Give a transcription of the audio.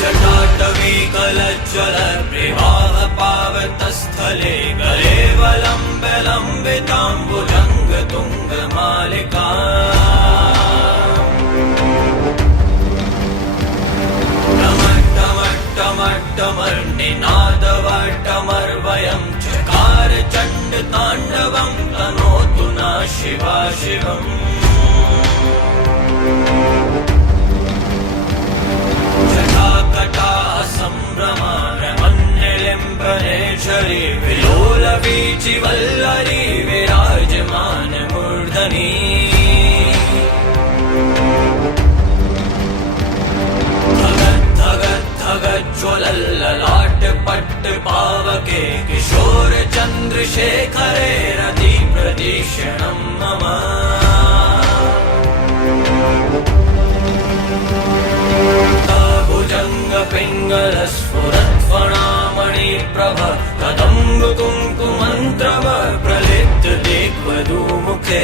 जटाटवीकलज्ज्वल विवाह पावतस्थले गलेवलम्ब लम्बिताम्बुजङ्ग तुङ्गमालिका टमट्टमट्टमर्निनादवट्टमर्वयं चकार चण्ड ताण्डवं तनोतु न शिवा शिवम् ल्लरि विराजमानमूर्धनी धगद् धगज्वलल्ललाट् पट्टपावके किशोरचन्द्रशेखरे रति प्रदीक्षणं मम। भुजङ्गपिङ्गलस्वरध्वणा प्रव कदम्ब कुङ्कुमन्त्रव प्रलिप्त देक्वधूमुखे